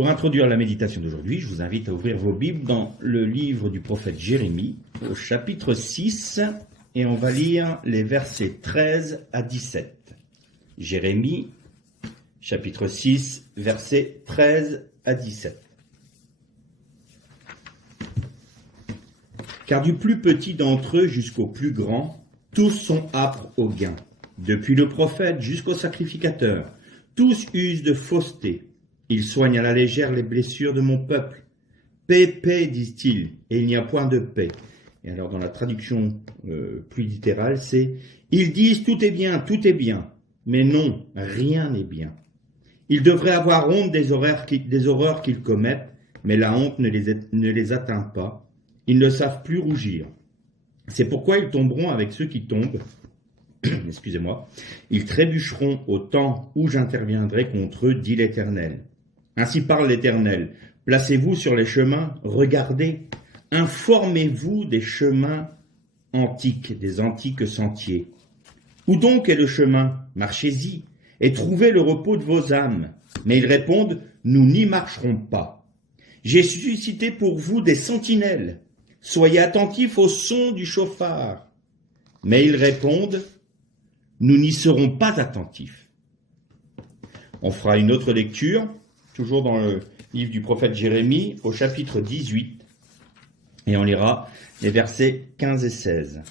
Pour introduire la méditation d'aujourd'hui, je vous invite à ouvrir vos Bibles dans le livre du prophète Jérémie, au chapitre 6, et on va lire les versets 13 à 17. Jérémie, chapitre 6, versets 13 à 17. Car du plus petit d'entre eux jusqu'au plus grand, tous sont âpres au gain. Depuis le prophète jusqu'au sacrificateur, tous usent de fausseté. Ils soignent à la légère les blessures de mon peuple. Paix, paix, disent-ils, et il n'y a point de paix. Et alors dans la traduction plus littérale, c'est « Ils disent tout est bien, mais non, rien n'est bien. Ils devraient avoir honte des horreurs qu'ils commettent, mais la honte ne les atteint pas. Ils ne savent plus rougir. C'est pourquoi ils tomberont avec ceux qui tombent. Excusez-moi. Ils trébucheront au temps où j'interviendrai contre eux, dit l'Éternel. Ainsi parle l'Éternel. Placez-vous sur les chemins, regardez. Informez-vous des chemins antiques, des antiques sentiers. Où donc est le chemin? Marchez-y et trouvez le repos de vos âmes. Mais ils répondent, nous n'y marcherons pas. J'ai suscité pour vous des sentinelles. Soyez attentifs au son du chauffard. Mais ils répondent, nous n'y serons pas attentifs. On fera une autre lecture, toujours dans le livre du prophète Jérémie, au chapitre 18, et on lira les versets 15 et 16.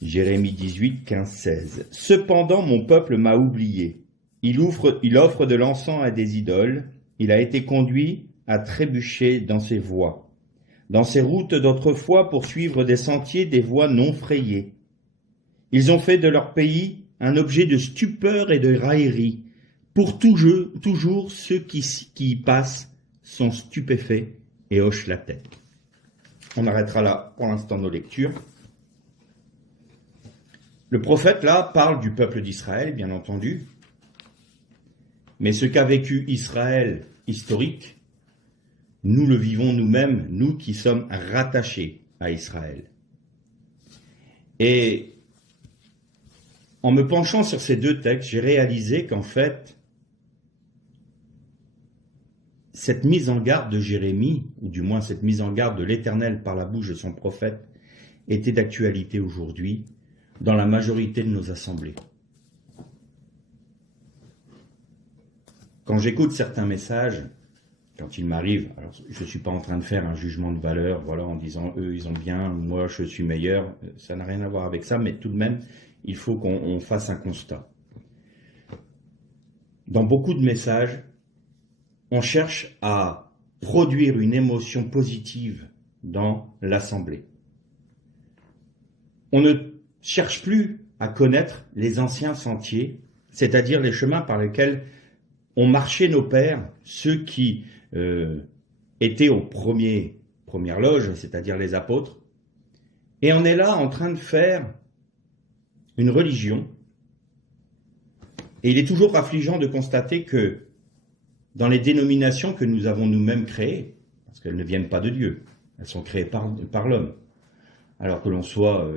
Jérémie 18, 15, 16. Cependant, mon peuple m'a oublié. Il offre de l'encens à des idoles. Il a été conduit à trébucher dans ses voies, dans ses routes d'autrefois pour suivre des sentiers, des voies non frayées. Ils ont fait de leur pays un objet de stupeur et de raillerie. Pour toujours ceux qui y passent sont stupéfaits et hochent la tête. On arrêtera là pour l'instant nos lectures. Le prophète là parle du peuple d'Israël, bien entendu. Mais ce qu'a vécu Israël historique, nous le vivons nous-mêmes, nous qui sommes rattachés à Israël. Et en me penchant sur ces deux textes, j'ai réalisé qu'en fait, cette mise en garde de Jérémie, ou du moins cette mise en garde de l'Éternel par la bouche de son prophète, était d'actualité aujourd'hui dans la majorité de nos assemblées. Quand j'écoute certains messages, quand il m'arrive, alors je ne suis pas en train de faire un jugement de valeur, voilà, en disant eux ils ont bien, moi je suis meilleur, ça n'a rien à voir avec ça, mais tout de même, il faut qu'on fasse un constat. Dans beaucoup de messages, on cherche à produire une émotion positive dans l'assemblée. On ne cherche plus à connaître les anciens sentiers, c'est-à-dire les chemins par lesquels ont marché nos pères, ceux qui étaient aux premières loges, c'est-à-dire les apôtres. Et on est là en train de faire une religion. Et il est toujours affligeant de constater que dans les dénominations que nous avons nous-mêmes créées, parce qu'elles ne viennent pas de Dieu, elles sont créées par l'homme, alors que l'on soit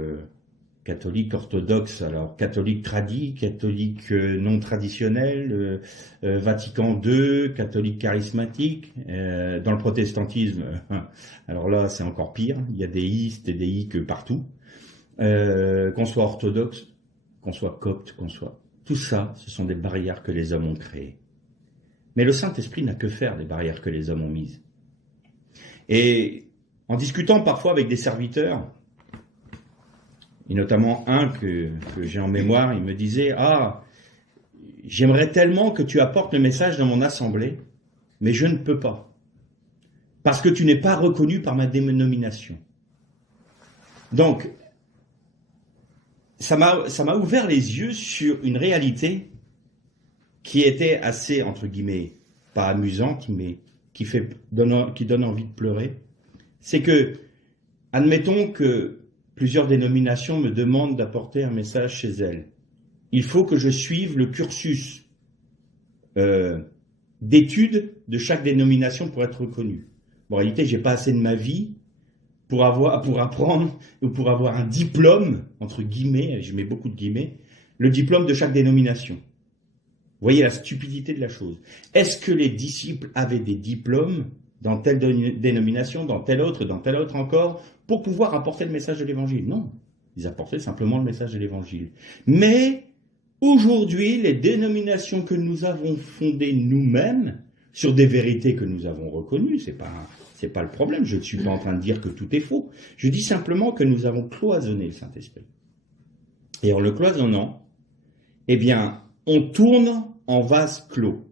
catholique orthodoxe, alors catholique tradit, catholique non traditionnel, Vatican II, catholique charismatique, dans le protestantisme, alors là c'est encore pire, il y a des istes et des iques partout, qu'on soit orthodoxe, qu'on soit copte, tout ça, ce sont des barrières que les hommes ont créées. Mais le Saint-Esprit n'a que faire des barrières que les hommes ont mises. Et en discutant parfois avec des serviteurs, et notamment un que j'ai en mémoire, il me disait « Ah, j'aimerais tellement que tu apportes le message dans mon assemblée, mais je ne peux pas, parce que tu n'es pas reconnu par ma dénomination. » Donc, ça m'a ouvert les yeux sur une réalité qui était assez, entre guillemets, pas amusante, mais qui donne envie de pleurer. C'est que, admettons que plusieurs dénominations me demandent d'apporter un message chez elles. Il faut que je suive le cursus d'études de chaque dénomination pour être reconnu. Bon, en réalité, j'ai pas assez de ma vie pour apprendre ou pour avoir un diplôme, entre guillemets, je mets beaucoup de guillemets, le diplôme de chaque dénomination. Voyez la stupidité de la chose. Est-ce que les disciples avaient des diplômes dans telle dénomination, dans telle autre encore, pour pouvoir apporter le message de l'Évangile? Non, ils apportaient simplement le message de l'Évangile. Mais aujourd'hui, les dénominations que nous avons fondées nous-mêmes, sur des vérités que nous avons reconnues, c'est pas le problème, je ne suis pas en train de dire que tout est faux, je dis simplement que nous avons cloisonné le Saint-Esprit. Et en le cloisonnant, eh bien, on tourne en vase clos.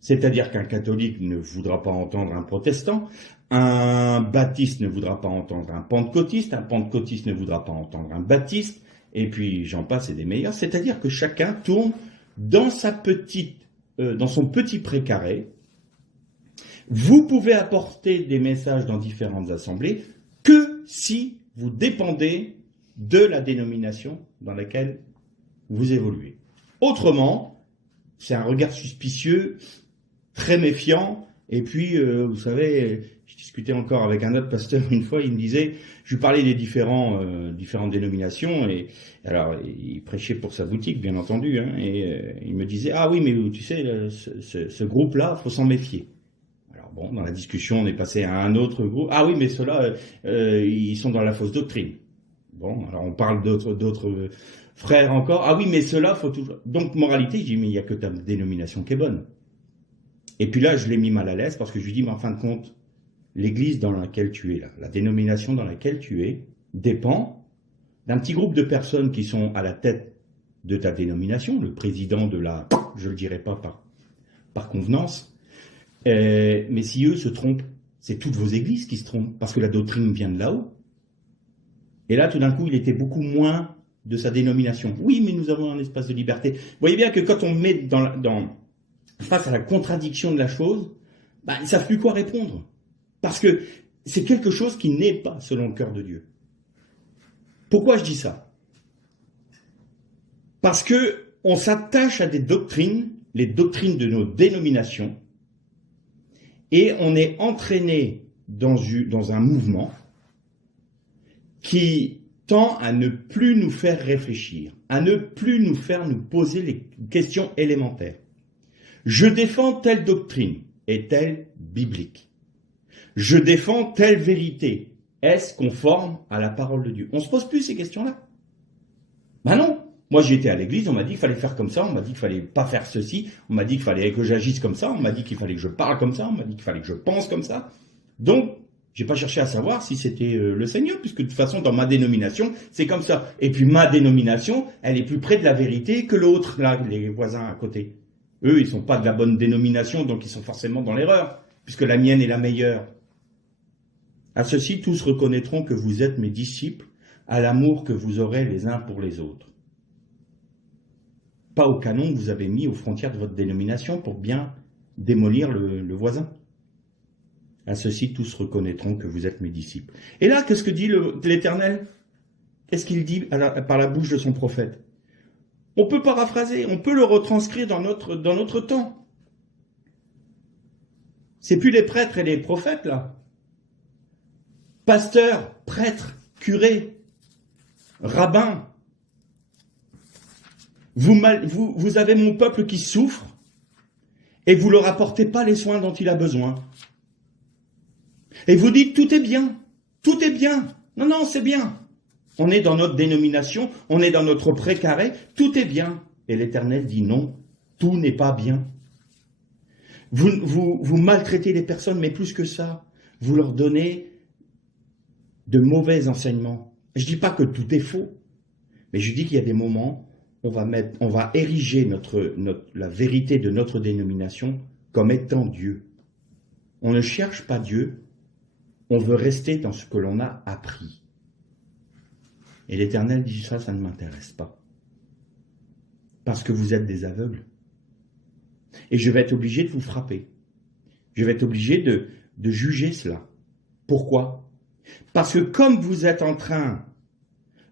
C'est-à-dire qu'un catholique ne voudra pas entendre un protestant, un baptiste ne voudra pas entendre un pentecôtiste ne voudra pas entendre un baptiste, et puis j'en passe et des meilleurs. C'est-à-dire que chacun tourne dans son petit précaré. Vous pouvez apporter des messages dans différentes assemblées que si vous dépendez de la dénomination dans laquelle vous évoluez. Autrement, c'est un regard suspicieux, très méfiant, et puis, vous savez, je discutais encore avec un autre pasteur une fois, il me disait, je lui parlais des différentes dénominations, et alors, il prêchait pour sa boutique, bien entendu, hein, et il me disait, ah oui, mais tu sais, ce groupe-là, faut s'en méfier. Alors bon, dans la discussion, on est passé à un autre groupe, ah oui, mais ceux-là, ils sont dans la fausse doctrine. Bon, alors on parle d'autres frères encore. Ah oui, mais cela, faut toujours... Donc, moralité, je dis, mais il n'y a que ta dénomination qui est bonne. Et puis là, je l'ai mis mal à l'aise parce que je lui dis, mais en fin de compte, l'église dans laquelle tu es là, la dénomination dans laquelle tu es, dépend d'un petit groupe de personnes qui sont à la tête de ta dénomination, le président de la... Je ne le dirai pas par convenance. Mais si eux se trompent, c'est toutes vos églises qui se trompent parce que la doctrine vient de là-haut. Et là, tout d'un coup, il était beaucoup moins de sa dénomination. Oui, mais nous avons un espace de liberté. Vous voyez bien que quand on met face à la contradiction de la chose, ils ne savent plus quoi répondre. Parce que c'est quelque chose qui n'est pas selon le cœur de Dieu. Pourquoi je dis ça? Parce que on s'attache à des doctrines, les doctrines de nos dénominations, et on est entraîné dans un mouvement qui tend à ne plus nous faire réfléchir, à ne plus nous faire nous poser les questions élémentaires. Je défends telle doctrine, est-elle biblique? Je défends telle vérité, est-ce conforme à la parole de Dieu? On ne se pose plus ces questions-là. Ben non. Moi j'étais à l'église, on m'a dit qu'il fallait faire comme ça, on m'a dit qu'il fallait pas faire ceci, on m'a dit qu'il fallait que j'agisse comme ça, on m'a dit qu'il fallait que je parle comme ça, on m'a dit qu'il fallait que je pense comme ça. Donc, j'ai pas cherché à savoir si c'était le Seigneur, puisque de toute façon, dans ma dénomination, c'est comme ça. Et puis ma dénomination, elle est plus près de la vérité que l'autre, là, les voisins à côté. Eux, ils sont pas de la bonne dénomination, donc ils sont forcément dans l'erreur, puisque la mienne est la meilleure. À ceci, tous reconnaîtront que vous êtes mes disciples, à l'amour que vous aurez les uns pour les autres. Pas au canon que vous avez mis aux frontières de votre dénomination pour bien démolir le voisin. À ceci, tous reconnaîtront que vous êtes mes disciples. Et là, qu'est-ce que dit l'Éternel? Qu'est-ce qu'il dit par la bouche de son prophète? On peut paraphraser, on peut le retranscrire dans notre temps. C'est plus les prêtres et les prophètes, là. Pasteurs, prêtres, curés, rabbins. Vous avez mon peuple qui souffre et vous ne leur apportez pas les soins dont il a besoin. Et vous dites, tout est bien, tout est bien. Non, non, c'est bien. On est dans notre dénomination, on est dans notre précaré, tout est bien. Et l'Éternel dit non, tout n'est pas bien. Vous maltraitez les personnes, mais plus que ça, vous leur donnez de mauvais enseignements. Je ne dis pas que tout est faux, mais je dis qu'il y a des moments, on va ériger la vérité de notre dénomination comme étant Dieu. On ne cherche pas Dieu, on veut rester dans ce que l'on a appris. Et l'Éternel dit ça ne m'intéresse pas. Parce que vous êtes des aveugles. Et je vais être obligé de vous frapper. Je vais être obligé de juger cela. Pourquoi? Parce que comme vous êtes en train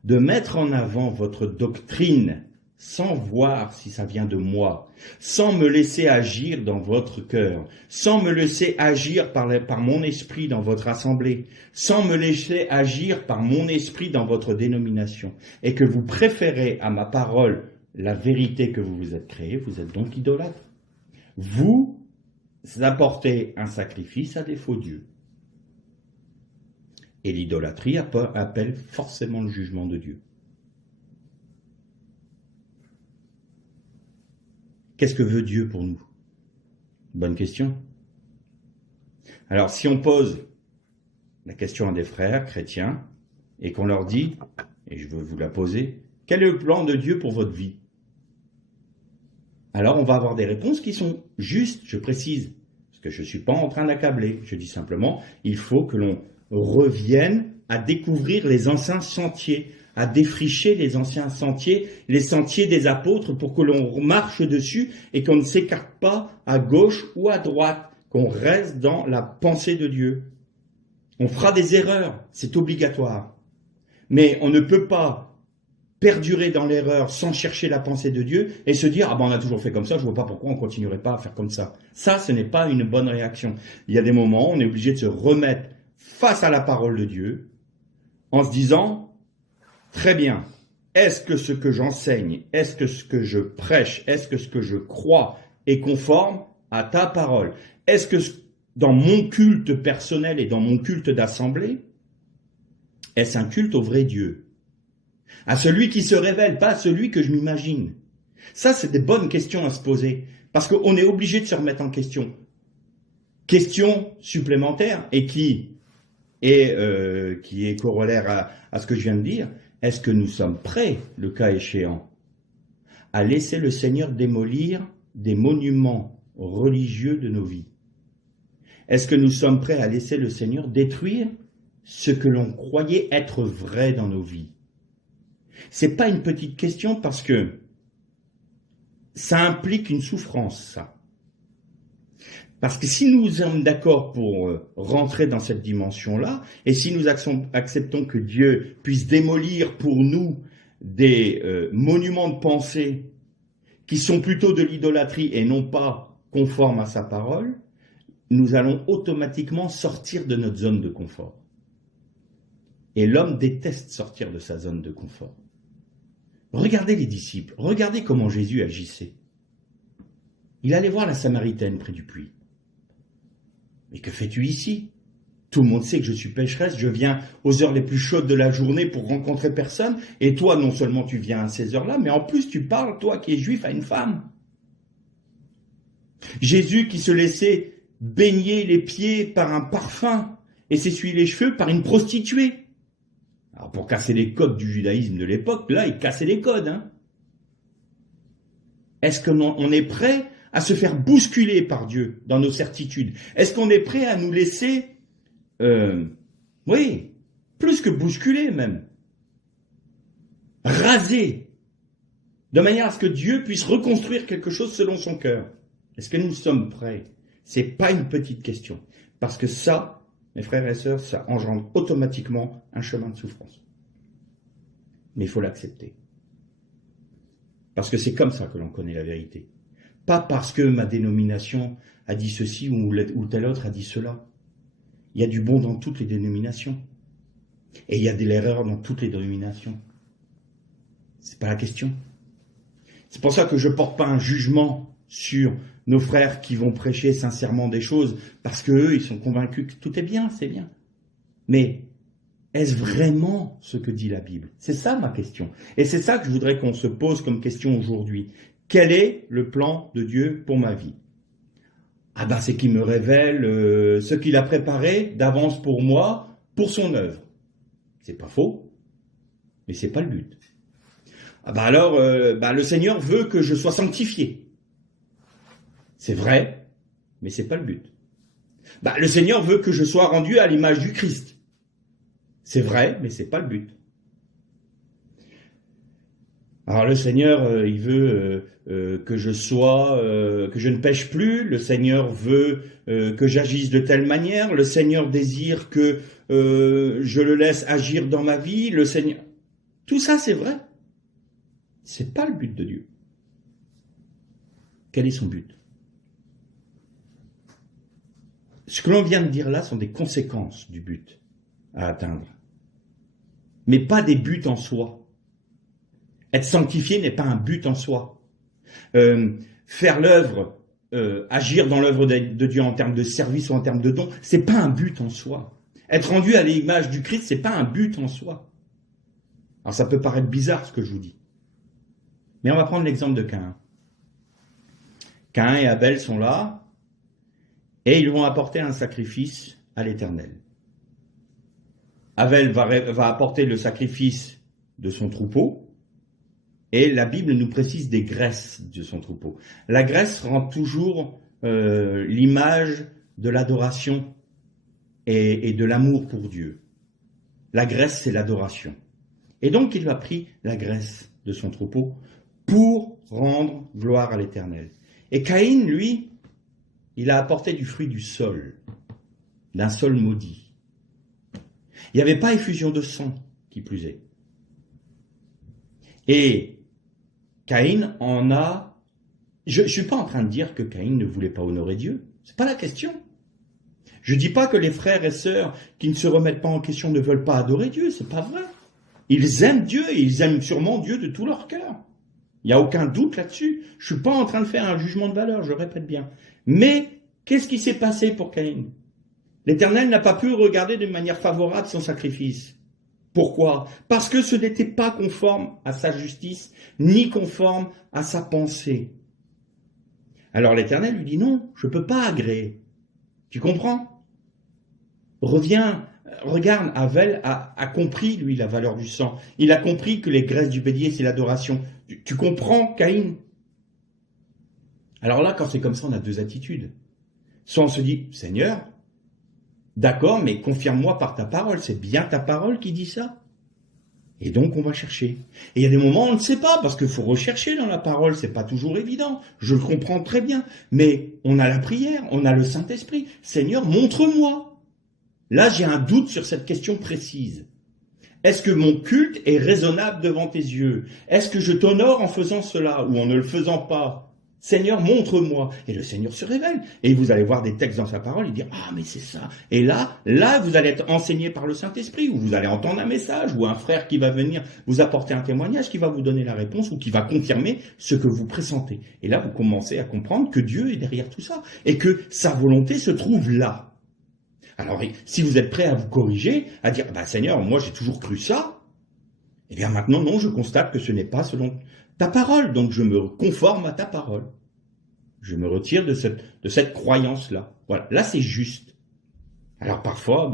de mettre en avant votre doctrine sans voir si ça vient de moi, sans me laisser agir dans votre cœur, sans me laisser agir par mon esprit dans votre assemblée, sans me laisser agir par mon esprit dans votre dénomination, et que vous préférez à ma parole la vérité que vous vous êtes créée, vous êtes donc idolâtre. Vous apportez un sacrifice à défaut Dieu. Et l'idolâtrie appelle forcément le jugement de Dieu. Qu'est-ce que veut Dieu pour nous? Bonne question. Alors, si on pose la question à des frères chrétiens et qu'on leur dit, et je veux vous la poser, quel est le plan de Dieu pour votre vie? Alors, on va avoir des réponses qui sont justes, je précise, parce que je ne suis pas en train d'accabler. Je dis simplement, il faut que l'on revienne à découvrir les anciens sentiers, à défricher les anciens sentiers, les sentiers des apôtres, pour que l'on marche dessus et qu'on ne s'écarte pas à gauche ou à droite, qu'on reste dans la pensée de Dieu. On fera des erreurs, c'est obligatoire. Mais on ne peut pas perdurer dans l'erreur sans chercher la pensée de Dieu et se dire « Ah ben on a toujours fait comme ça, je ne vois pas pourquoi on ne continuerait pas à faire comme ça ». Ça, ce n'est pas une bonne réaction. Il y a des moments où on est obligé de se remettre face à la parole de Dieu en se disant « Très bien, est-ce que ce que j'enseigne, est-ce que ce que je prêche, est-ce que ce que je crois est conforme à ta parole? Est-ce que dans mon culte personnel et dans mon culte d'assemblée, est-ce un culte au vrai Dieu? À celui qui se révèle, pas à celui que je m'imagine. » Ça, c'est des bonnes questions à se poser, parce qu'on est obligé de se remettre en question. Question supplémentaire, et qui est corollaire à ce que je viens de dire, est-ce que nous sommes prêts, le cas échéant, à laisser le Seigneur démolir des monuments religieux de nos vies? Est-ce que nous sommes prêts à laisser le Seigneur détruire ce que l'on croyait être vrai dans nos vies? C'est pas une petite question parce que ça implique une souffrance, ça. Parce que si nous sommes d'accord pour rentrer dans cette dimension-là, et si nous acceptons que Dieu puisse démolir pour nous des monuments de pensée qui sont plutôt de l'idolâtrie et non pas conformes à sa parole, nous allons automatiquement sortir de notre zone de confort. Et l'homme déteste sortir de sa zone de confort. Regardez les disciples, regardez comment Jésus agissait. Il allait voir la Samaritaine près du puits. « Mais que fais-tu ici? Tout le monde sait que je suis pécheresse, je viens aux heures les plus chaudes de la journée pour rencontrer personne, et toi, non seulement tu viens à ces heures-là, mais en plus tu parles, toi qui es juif, à une femme. » Jésus qui se laissait baigner les pieds par un parfum et s'essuyer les cheveux par une prostituée. Alors pour casser les codes du judaïsme de l'époque, là, il cassait les codes. Hein. Est-ce qu'on est prêt à se faire bousculer par Dieu dans nos certitudes? Est-ce qu'on est prêt à nous laisser, oui, plus que bousculer même, raser, de manière à ce que Dieu puisse reconstruire quelque chose selon son cœur? Est-ce que nous sommes prêts? C'est pas une petite question. Parce que ça, mes frères et sœurs, ça engendre automatiquement un chemin de souffrance. Mais il faut l'accepter. Parce que c'est comme ça que l'on connaît la vérité. Pas parce que ma dénomination a dit ceci ou tel autre a dit cela. Il y a du bon dans toutes les dénominations. Et il y a de l'erreur dans toutes les dénominations. C'est pas la question. C'est pour ça que je ne porte pas un jugement sur nos frères qui vont prêcher sincèrement des choses, parce qu'eux, ils sont convaincus que tout est bien, c'est bien. Mais est-ce vraiment ce que dit la Bible? C'est ça ma question. Et c'est ça que je voudrais qu'on se pose comme question aujourd'hui. Quel est le plan de Dieu pour ma vie? Ah ben c'est qu'il me révèle ce qu'il a préparé d'avance pour moi, pour son œuvre. C'est pas faux, mais c'est pas le but. Ah ben alors, le Seigneur veut que je sois sanctifié. C'est vrai, mais c'est pas le but. Le Seigneur veut que je sois rendu à l'image du Christ. C'est vrai, mais c'est pas le but. Alors le Seigneur, il veut que je ne pêche plus. Le Seigneur veut que j'agisse de telle manière. Le Seigneur désire que je le laisse agir dans ma vie. Le Seigneur, tout ça c'est vrai. C'est pas le but de Dieu. Quel est son but? Ce que l'on vient de dire là sont des conséquences du but à atteindre. Mais pas des buts en soi. Être sanctifié n'est pas un but en soi. Faire l'œuvre, agir dans l'œuvre de Dieu en termes de service ou en termes de don, c'est pas un but en soi. Être rendu à l'image du Christ, c'est pas un but en soi. Alors ça peut paraître bizarre ce que je vous dis. Mais on va prendre l'exemple de Caïn. Caïn et Abel sont là et ils vont apporter un sacrifice à l'Éternel. Abel va apporter le sacrifice de son troupeau. Et la Bible nous précise des graisses de son troupeau. La graisse rend toujours l'image de l'adoration et de l'amour pour Dieu. La graisse, c'est l'adoration. Et donc, il a pris la graisse de son troupeau pour rendre gloire à l'Éternel. Et Caïn, lui, il a apporté du fruit du sol, d'un sol maudit. Il n'y avait pas effusion de sang, qui plus est. Et Caïn en a... Je ne suis pas en train de dire que Caïn ne voulait pas honorer Dieu. C'est pas la question. Je ne dis pas que les frères et sœurs qui ne se remettent pas en question ne veulent pas adorer Dieu. C'est pas vrai. Ils aiment Dieu et ils aiment sûrement Dieu de tout leur cœur. Il n'y a aucun doute là-dessus. Je ne suis pas en train de faire un jugement de valeur, je le répète bien. Mais qu'est-ce qui s'est passé pour Caïn? L'Éternel n'a pas pu regarder de manière favorable son sacrifice. Pourquoi? Parce que ce n'était pas conforme à sa justice, ni conforme à sa pensée. Alors l'Éternel lui dit non, je ne peux pas agréer. Tu comprends? Reviens, regarde, Abel a compris, lui, la valeur du sang. Il a compris que les graisses du bélier, c'est l'adoration. Tu comprends, Caïn? Alors là, quand c'est comme ça, on a deux attitudes. Soit on se dit, Seigneur, d'accord, mais confirme-moi par ta parole, c'est bien ta parole qui dit ça. Et donc on va chercher. Et il y a des moments où on ne sait pas, parce qu'il faut rechercher dans la parole, c'est pas toujours évident. Je le comprends très bien. Mais on a la prière, on a le Saint-Esprit. Seigneur, montre-moi. Là, j'ai un doute sur cette question précise. Est-ce que mon culte est raisonnable devant tes yeux? Est-ce que je t'honore en faisant cela ou en ne le faisant pas? Seigneur, montre-moi. Et le Seigneur se révèle. Et vous allez voir des textes dans sa parole, il dit, ah, mais c'est ça. Et là, vous allez être enseigné par le Saint-Esprit, ou vous allez entendre un message, ou un frère qui va venir vous apporter un témoignage, qui va vous donner la réponse, ou qui va confirmer ce que vous pressentez. Et là, vous commencez à comprendre que Dieu est derrière tout ça, et que sa volonté se trouve là. Alors, si vous êtes prêt à vous corriger, à dire, bah, Seigneur, moi j'ai toujours cru ça, eh bien maintenant, non, je constate que ce n'est pas selon ta parole, donc je me conforme à ta parole. Je me retire de cette croyance-là. Voilà, là c'est juste. Alors parfois,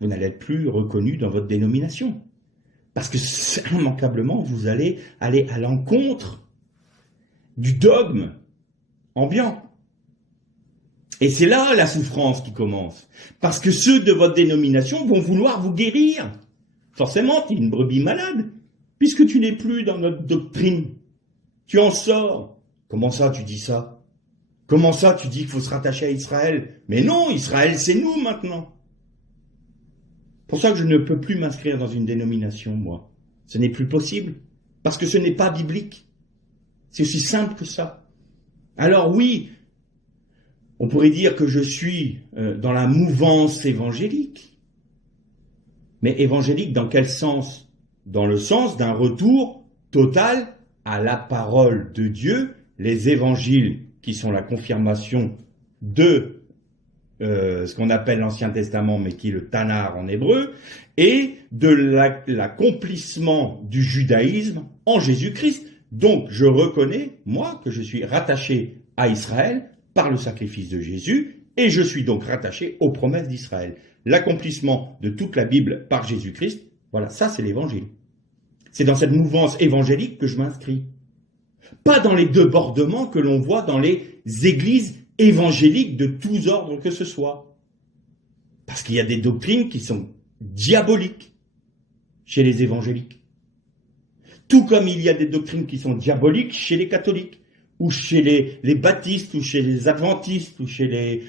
vous n'allez être plus reconnu dans votre dénomination. Parce que immanquablement, vous allez aller à l'encontre du dogme ambiant. Et c'est là la souffrance qui commence. Parce que ceux de votre dénomination vont vouloir vous guérir. Forcément, tu es une brebis malade. Puisque tu n'es plus dans notre doctrine, tu en sors. Comment ça, tu dis ça? Comment ça, tu dis qu'il faut se rattacher à Israël? Mais non, Israël, c'est nous maintenant. Pour ça que je ne peux plus m'inscrire dans une dénomination, moi. Ce n'est plus possible, parce que ce n'est pas biblique. C'est aussi simple que ça. Alors oui, on pourrait dire que je suis dans la mouvance évangélique. Mais évangélique dans quel sens? Dans le sens d'un retour total à la parole de Dieu, les évangiles qui sont la confirmation de ce qu'on appelle l'Ancien Testament, mais qui est le Tanakh en hébreu, et de l'accomplissement du judaïsme en Jésus-Christ. Donc je reconnais, moi, que je suis rattaché à Israël par le sacrifice de Jésus, et je suis donc rattaché aux promesses d'Israël. L'accomplissement de toute la Bible par Jésus-Christ, voilà, ça c'est l'évangile. C'est dans cette mouvance évangélique que je m'inscris. Pas dans les débordements que l'on voit dans les églises évangéliques de tous ordres que ce soit. Parce qu'il y a des doctrines qui sont diaboliques chez les évangéliques. Tout comme il y a des doctrines qui sont diaboliques chez les catholiques, ou chez les baptistes, ou chez les adventistes, ou chez les...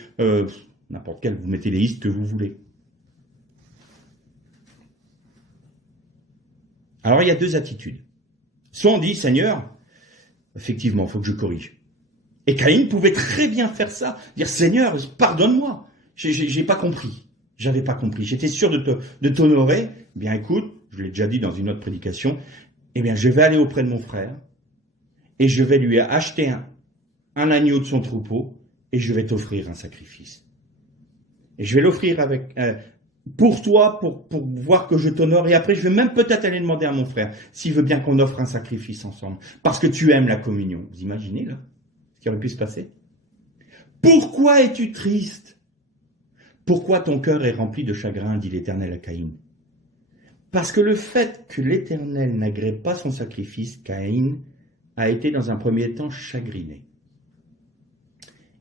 n'importe quel, vous mettez les listes que vous voulez. Alors il y a deux attitudes. Soit on dit, Seigneur, effectivement, il faut que je corrige. Et Caïn pouvait très bien faire ça, dire, Seigneur, pardonne-moi, j'ai pas compris, j'avais pas compris, j'étais sûr de t'honorer, bien écoute, je l'ai déjà dit dans une autre prédication, eh bien, je vais aller auprès de mon frère et je vais lui acheter un agneau de son troupeau et je vais t'offrir un sacrifice. Et je vais l'offrir pour toi, pour voir que je t'honore. Et après, je vais même peut-être aller demander à mon frère s'il veut bien qu'on offre un sacrifice ensemble. Parce que tu aimes la communion. Vous imaginez, là, ce qui aurait pu se passer? Pourquoi es-tu triste? Pourquoi ton cœur est rempli de chagrin, dit l'Éternel à Caïn? Parce que le fait que l'Éternel n'agrée pas son sacrifice, Caïn a été dans un premier temps chagriné.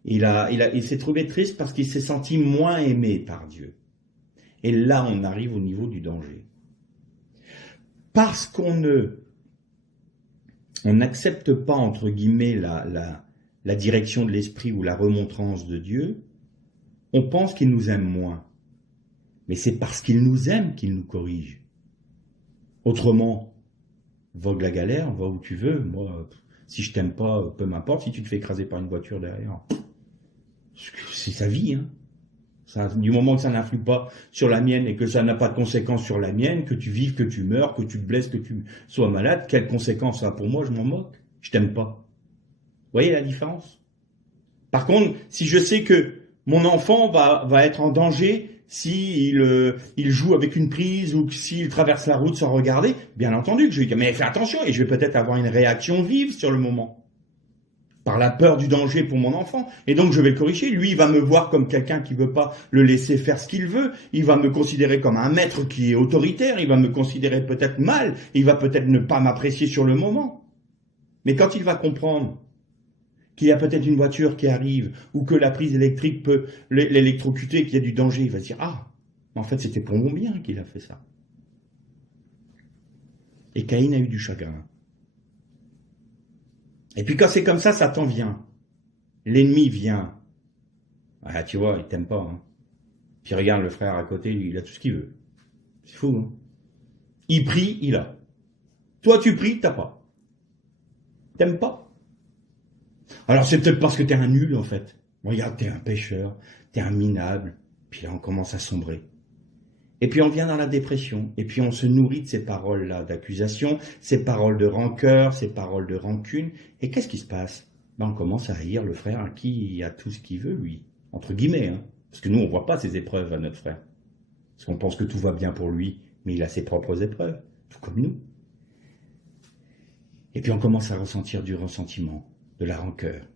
Il s'est trouvé triste parce qu'il s'est senti moins aimé par Dieu. Et là, on arrive au niveau du danger. Parce qu'on n'accepte pas, entre guillemets, la direction de l'esprit ou la remontrance de Dieu, on pense qu'il nous aime moins. Mais c'est parce qu'il nous aime qu'il nous corrige. Autrement, vogue la galère, va où tu veux. Moi, si je t'aime pas, peu m'importe. Si tu te fais écraser par une voiture derrière, c'est sa vie. Hein. Ça, du moment que ça n'influe pas sur la mienne et que ça n'a pas de conséquences sur la mienne, que tu vives, que tu meurs, que tu te blesses, que tu sois malade, quelles conséquences ça a pour moi? Je m'en moque. Je t'aime pas. Vous voyez la différence? Par contre, si je sais que mon enfant va être en danger s'il joue avec une prise ou s'il traverse la route sans regarder, bien entendu que je vais dire, mais fais attention, et je vais peut-être avoir une réaction vive sur le moment, par la peur du danger pour mon enfant, et donc je vais le corriger. Lui, il va me voir comme quelqu'un qui ne veut pas le laisser faire ce qu'il veut, il va me considérer comme un maître qui est autoritaire, il va me considérer peut-être mal, il va peut-être ne pas m'apprécier sur le moment. Mais quand il va comprendre qu'il y a peut-être une voiture qui arrive, ou que la prise électrique peut l'électrocuter, qu'il y a du danger, il va se dire, ah, en fait c'était pour mon bien qu'il a fait ça. Et Caïn a eu du chagrin. Et puis quand c'est comme ça, Satan vient. L'ennemi vient. Ah, tu vois, il t'aime pas. Hein. Puis regarde le frère à côté, lui, il a tout ce qu'il veut. C'est fou, hein. Il prie, il a. Toi tu pries, t'as pas. T'aimes pas. Alors c'est peut-être parce que t'es un nul en fait. Regarde, t'es un pécheur, t'es un minable. Puis là on commence à sombrer. Et puis on vient dans la dépression. Et puis on se nourrit de ces paroles-là d'accusation, ces paroles de rancœur, ces paroles de rancune. Et qu'est-ce qui se passe? On commence à haïr le frère à qui il a tout ce qu'il veut, lui. Entre guillemets. Hein. Parce que nous on voit pas ces épreuves à notre frère. Parce qu'on pense que tout va bien pour lui. Mais il a ses propres épreuves. Tout comme nous. Et puis on commence à ressentir du ressentiment, de la rancœur.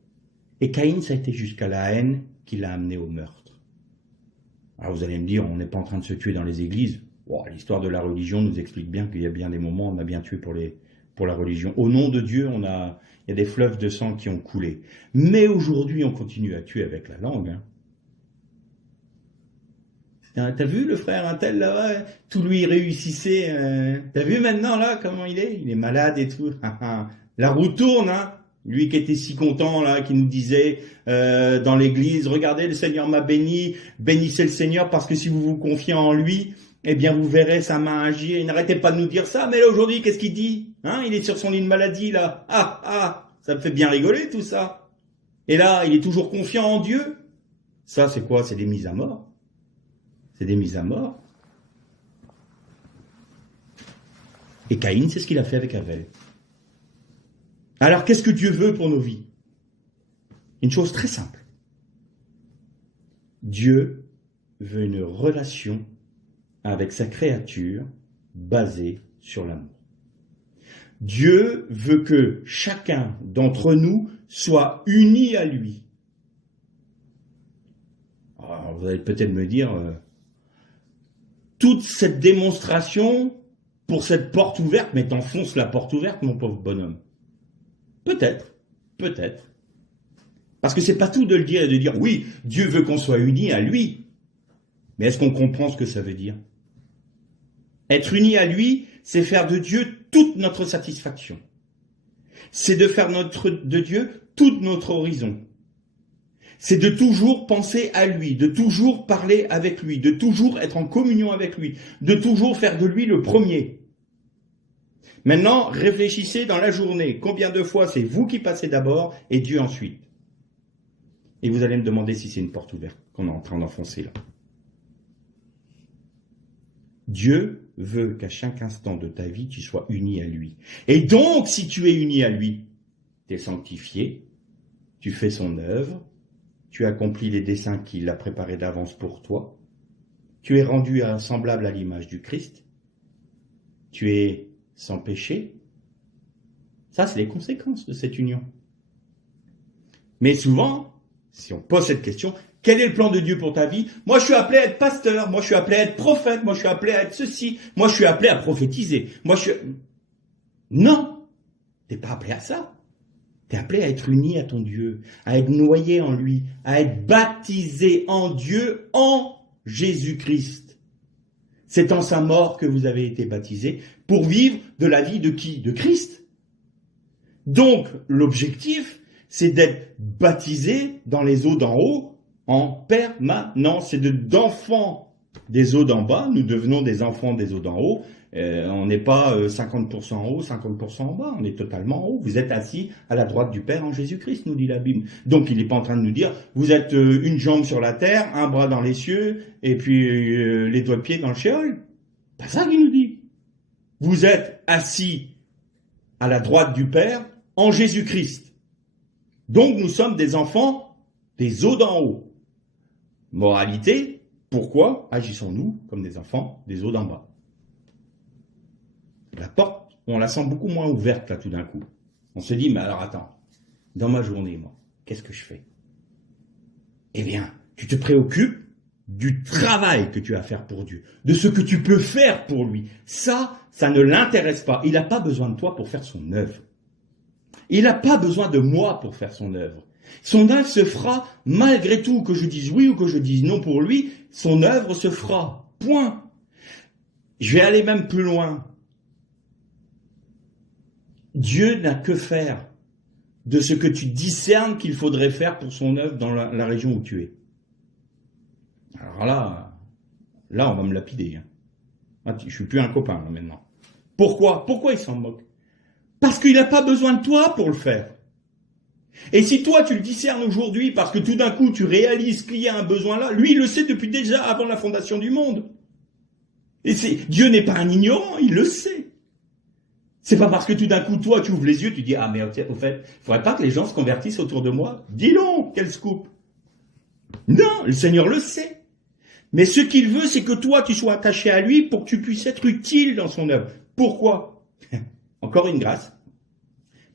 Et Caïn, ça a été jusqu'à la haine qui l'a amené au meurtre. Alors vous allez me dire, on n'est pas en train de se tuer dans les églises. Wow, l'histoire de la religion nous explique bien qu'il y a bien des moments où on a bien tué pour la religion. Au nom de Dieu, il y a des fleuves de sang qui ont coulé. Mais aujourd'hui, on continue à tuer avec la langue. Hein. T'as vu le frère un tel là, ouais, tout lui réussissait. T'as vu maintenant là comment il est? Il est malade et tout. La roue tourne, hein. Lui qui était si content là, qui nous disait dans l'église, regardez, le Seigneur m'a béni, bénissez le Seigneur parce que si vous vous confiez en lui, eh bien vous verrez sa main agir. Il n'arrêtait pas de nous dire ça, mais là aujourd'hui, qu'est-ce qu'il dit? Hein, il est sur son lit de maladie là. Ça me fait bien rigoler tout ça. Et là, il est toujours confiant en Dieu. Ça, c'est quoi? C'est des mises à mort. C'est des mises à mort. Et Caïn, c'est ce qu'il a fait avec Abel. Alors, qu'est-ce que Dieu veut pour nos vies? Une chose très simple. Dieu veut une relation avec sa créature basée sur l'amour. Dieu veut que chacun d'entre nous soit uni à lui. Alors, vous allez peut-être me dire, toute cette démonstration pour cette porte ouverte, mais t'enfonces la porte ouverte, mon pauvre bonhomme. Peut-être. Parce que c'est pas tout de le dire et de dire, oui, Dieu veut qu'on soit unis à lui. Mais est-ce qu'on comprend ce que ça veut dire? Être unis à lui, c'est faire de Dieu toute notre satisfaction. C'est de faire de Dieu toute notre horizon. C'est de toujours penser à lui, de toujours parler avec lui, de toujours être en communion avec lui, de toujours faire de lui le premier. Maintenant, réfléchissez dans la journée, combien de fois c'est vous qui passez d'abord et Dieu ensuite. Et vous allez me demander si c'est une porte ouverte qu'on est en train d'enfoncer là. Dieu veut qu'à chaque instant de ta vie, tu sois uni à lui. Et donc, si tu es uni à lui, tu es sanctifié, tu fais son œuvre, tu accomplis les desseins qu'il a préparés d'avance pour toi, tu es rendu semblable à l'image du Christ, tu es sans péché. Ça, c'est les conséquences de cette union. Mais souvent, si on pose cette question, quel est le plan de Dieu pour ta vie? Moi, je suis appelé à être pasteur, moi, je suis appelé à être prophète, moi, je suis appelé à être ceci, moi, je suis appelé à prophétiser. Non, tu n'es pas appelé à ça. Tu es appelé à être uni à ton Dieu, à être noyé en lui, à être baptisé en Dieu, en Jésus-Christ. C'est en sa mort que vous avez été baptisés pour vivre de la vie de qui? De Christ. Donc, l'objectif, c'est d'être baptisé dans les eaux d'en haut en permanence. C'est d'enfants des eaux d'en bas. Nous devenons des enfants des eaux d'en haut. On n'est pas 50% en haut, 50% en bas. On est totalement en haut. Vous êtes assis à la droite du Père en Jésus-Christ, nous dit la Bible. Donc, il n'est pas en train de nous dire, vous êtes une jambe sur la terre, un bras dans les cieux, et puis les doigts de pied dans le shéol. Pas ça qu'il nous dit. Vous êtes assis à la droite du Père en Jésus-Christ. Donc, nous sommes des enfants des eaux d'en haut. Moralité, pourquoi agissons-nous comme des enfants des eaux d'en bas? La porte, on la sent beaucoup moins ouverte là tout d'un coup. On se dit, mais alors attends, dans ma journée, moi, qu'est-ce que je fais? Eh bien, tu te préoccupes du travail que tu as à faire pour Dieu, de ce que tu peux faire pour lui. Ça ne l'intéresse pas. Il n'a pas besoin de toi pour faire son œuvre. Il n'a pas besoin de moi pour faire son œuvre. Son œuvre se fera malgré tout, que je dise oui ou que je dise non pour lui, son œuvre se fera. Point. Je vais aller même plus loin. Dieu n'a que faire de ce que tu discernes qu'il faudrait faire pour son œuvre dans la région où tu es. Alors là, on va me lapider. Hein. Je suis plus un copain là, maintenant. Pourquoi? Pourquoi il s'en moque? Parce qu'il n'a pas besoin de toi pour le faire. Et si toi tu le discernes aujourd'hui parce que tout d'un coup tu réalises qu'il y a un besoin là, lui il le sait depuis déjà avant la fondation du monde. Et Dieu n'est pas un ignorant, il le sait. C'est pas parce que tout d'un coup toi tu ouvres les yeux, tu dis ah mais au fait, il faudrait pas que les gens se convertissent autour de moi. Dis donc, quel scoop. Non, le Seigneur le sait. Mais ce qu'il veut, c'est que toi tu sois attaché à lui pour que tu puisses être utile dans son œuvre. Pourquoi? Encore une grâce.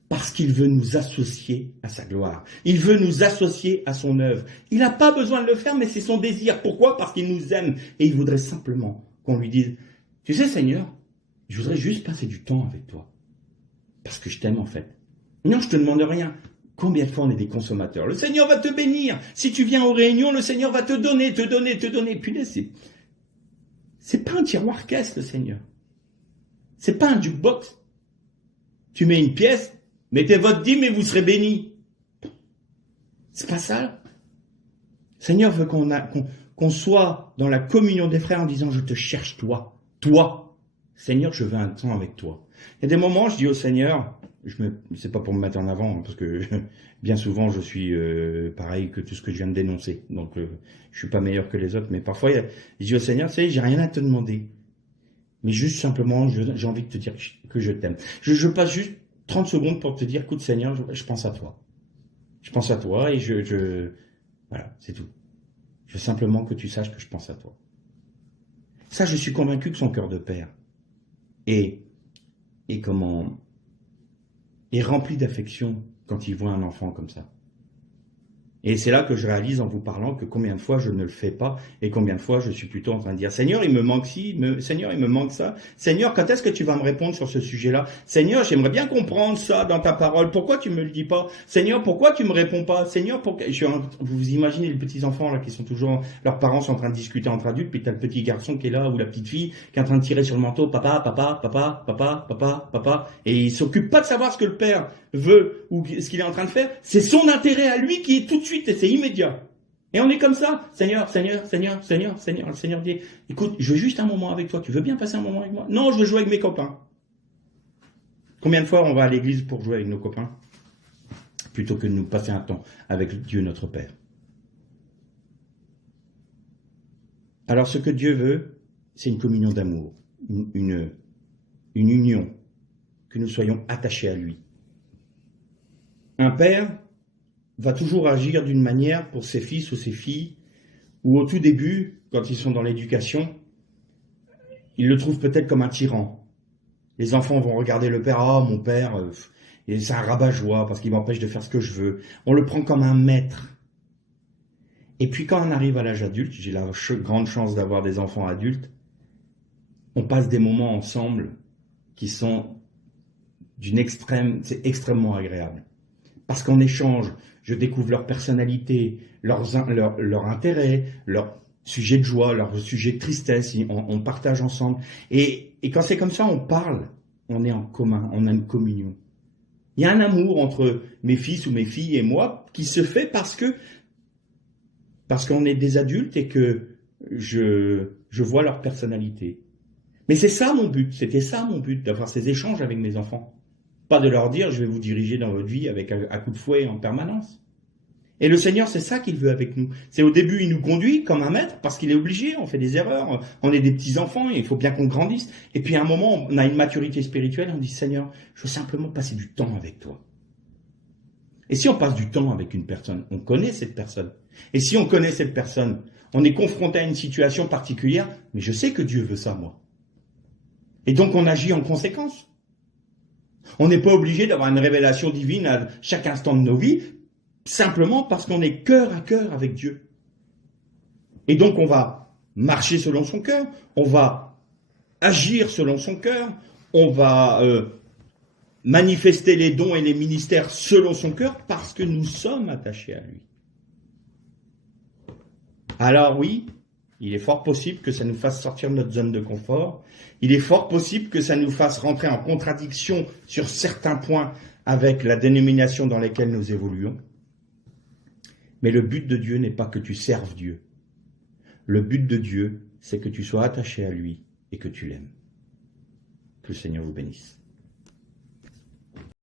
Parce qu'il veut nous associer à sa gloire. Il veut nous associer à son œuvre. Il n'a pas besoin de le faire, mais c'est son désir. Pourquoi? Parce qu'il nous aime. Et il voudrait simplement qu'on lui dise, tu sais Seigneur, je voudrais juste passer du temps avec toi. Parce que je t'aime en fait. Non, je te demande rien. Combien de fois on est des consommateurs? Le Seigneur va te bénir. Si tu viens aux réunions, le Seigneur va te donner. Puis là, c'est pas un tiroir caisse, le Seigneur. C'est pas un jukebox. Tu mets une pièce, mettez votre dîme et vous serez bénis. C'est pas ça. Le Seigneur veut qu'on soit dans la communion des frères en disant, je te cherche toi. Toi. Seigneur, je veux un temps avec toi. Il y a des moments, je dis au Seigneur, c'est pas pour me mettre en avant, parce que bien souvent je suis pareil que tout ce que je viens de dénoncer. Donc je suis pas meilleur que les autres, mais parfois je dis au Seigneur, tu sais, j'ai rien à te demander. Mais juste simplement, j'ai envie de te dire que je t'aime. Je passe juste 30 secondes pour te dire, écoute Seigneur, je pense à toi. Je pense à toi et voilà, c'est tout. Je veux simplement que tu saches que je pense à toi. Ça, je suis convaincu que son cœur de père est rempli d'affection quand il voit un enfant comme ça. Et c'est là que je réalise en vous parlant que combien de fois je ne le fais pas et combien de fois je suis plutôt en train de dire « Seigneur, il me manque ci, Seigneur, il me manque ça. Seigneur, quand est-ce que tu vas me répondre sur ce sujet-là? Seigneur, j'aimerais bien comprendre ça dans ta parole. Pourquoi tu me le dis pas? Seigneur, pourquoi tu me réponds pas? Seigneur, pourquoi... » Vous imaginez les petits-enfants là qui sont toujours... Leurs parents sont en train de discuter entre adultes, puis t'as le petit garçon qui est là ou la petite fille qui est en train de tirer sur le manteau « Papa, papa, papa, papa, papa, papa. » Et il s'occupe pas de savoir ce que le père veut ou ce qu'il est en train de faire. C'est son intérêt à lui qui est tout de suite et c'est immédiat. Et on est comme ça. Seigneur, Seigneur, Seigneur, Seigneur, Seigneur. Le Seigneur dit, écoute, je veux juste un moment avec toi. Tu veux bien passer un moment avec moi? Non, je veux jouer avec mes copains. Combien de fois on va à l'église pour jouer avec nos copains? Plutôt que de nous passer un temps avec Dieu notre Père. Alors ce que Dieu veut, c'est une communion d'amour. une union, que nous soyons attachés à lui. Un père va toujours agir d'une manière pour ses fils ou ses filles, ou au tout début, quand ils sont dans l'éducation, ils le trouvent peut-être comme un tyran. Les enfants vont regarder le père, « Ah, mon père, c'est un rabat-joie parce qu'il m'empêche de faire ce que je veux. » On le prend comme un maître. Et puis quand on arrive à l'âge adulte, j'ai la grande chance d'avoir des enfants adultes, on passe des moments ensemble qui sont c'est extrêmement agréable. Parce qu'en échange, je découvre leur personnalité, leur intérêt, leur sujet de joie, leur sujet de tristesse, on partage ensemble. Et quand c'est comme ça, on parle, on est en commun, on a une communion. Il y a un amour entre mes fils ou mes filles et moi qui se fait parce qu'on est des adultes et que je vois leur personnalité. Mais c'est ça mon but, c'était ça mon but, d'avoir ces échanges avec mes enfants. Pas de leur dire, je vais vous diriger dans votre vie avec un coup de fouet en permanence. Et le Seigneur, c'est ça qu'il veut avec nous. C'est au début, il nous conduit comme un maître, parce qu'il est obligé, on fait des erreurs, on est des petits enfants, il faut bien qu'on grandisse. Et puis à un moment, on a une maturité spirituelle, on dit, Seigneur, je veux simplement passer du temps avec toi. Et si on passe du temps avec une personne, on connaît cette personne. Et si on connaît cette personne, on est confronté à une situation particulière, mais je sais que Dieu veut ça, moi. Et donc on agit en conséquence. On n'est pas obligé d'avoir une révélation divine à chaque instant de nos vies, simplement parce qu'on est cœur à cœur avec Dieu. Et donc on va marcher selon son cœur, on va agir selon son cœur, on va manifester les dons et les ministères selon son cœur parce que nous sommes attachés à lui. Alors oui, il est fort possible que ça nous fasse sortir de notre zone de confort. Il est fort possible que ça nous fasse rentrer en contradiction sur certains points avec la dénomination dans laquelle nous évoluons. Mais le but de Dieu n'est pas que tu serves Dieu. Le but de Dieu, c'est que tu sois attaché à lui et que tu l'aimes. Que le Seigneur vous bénisse.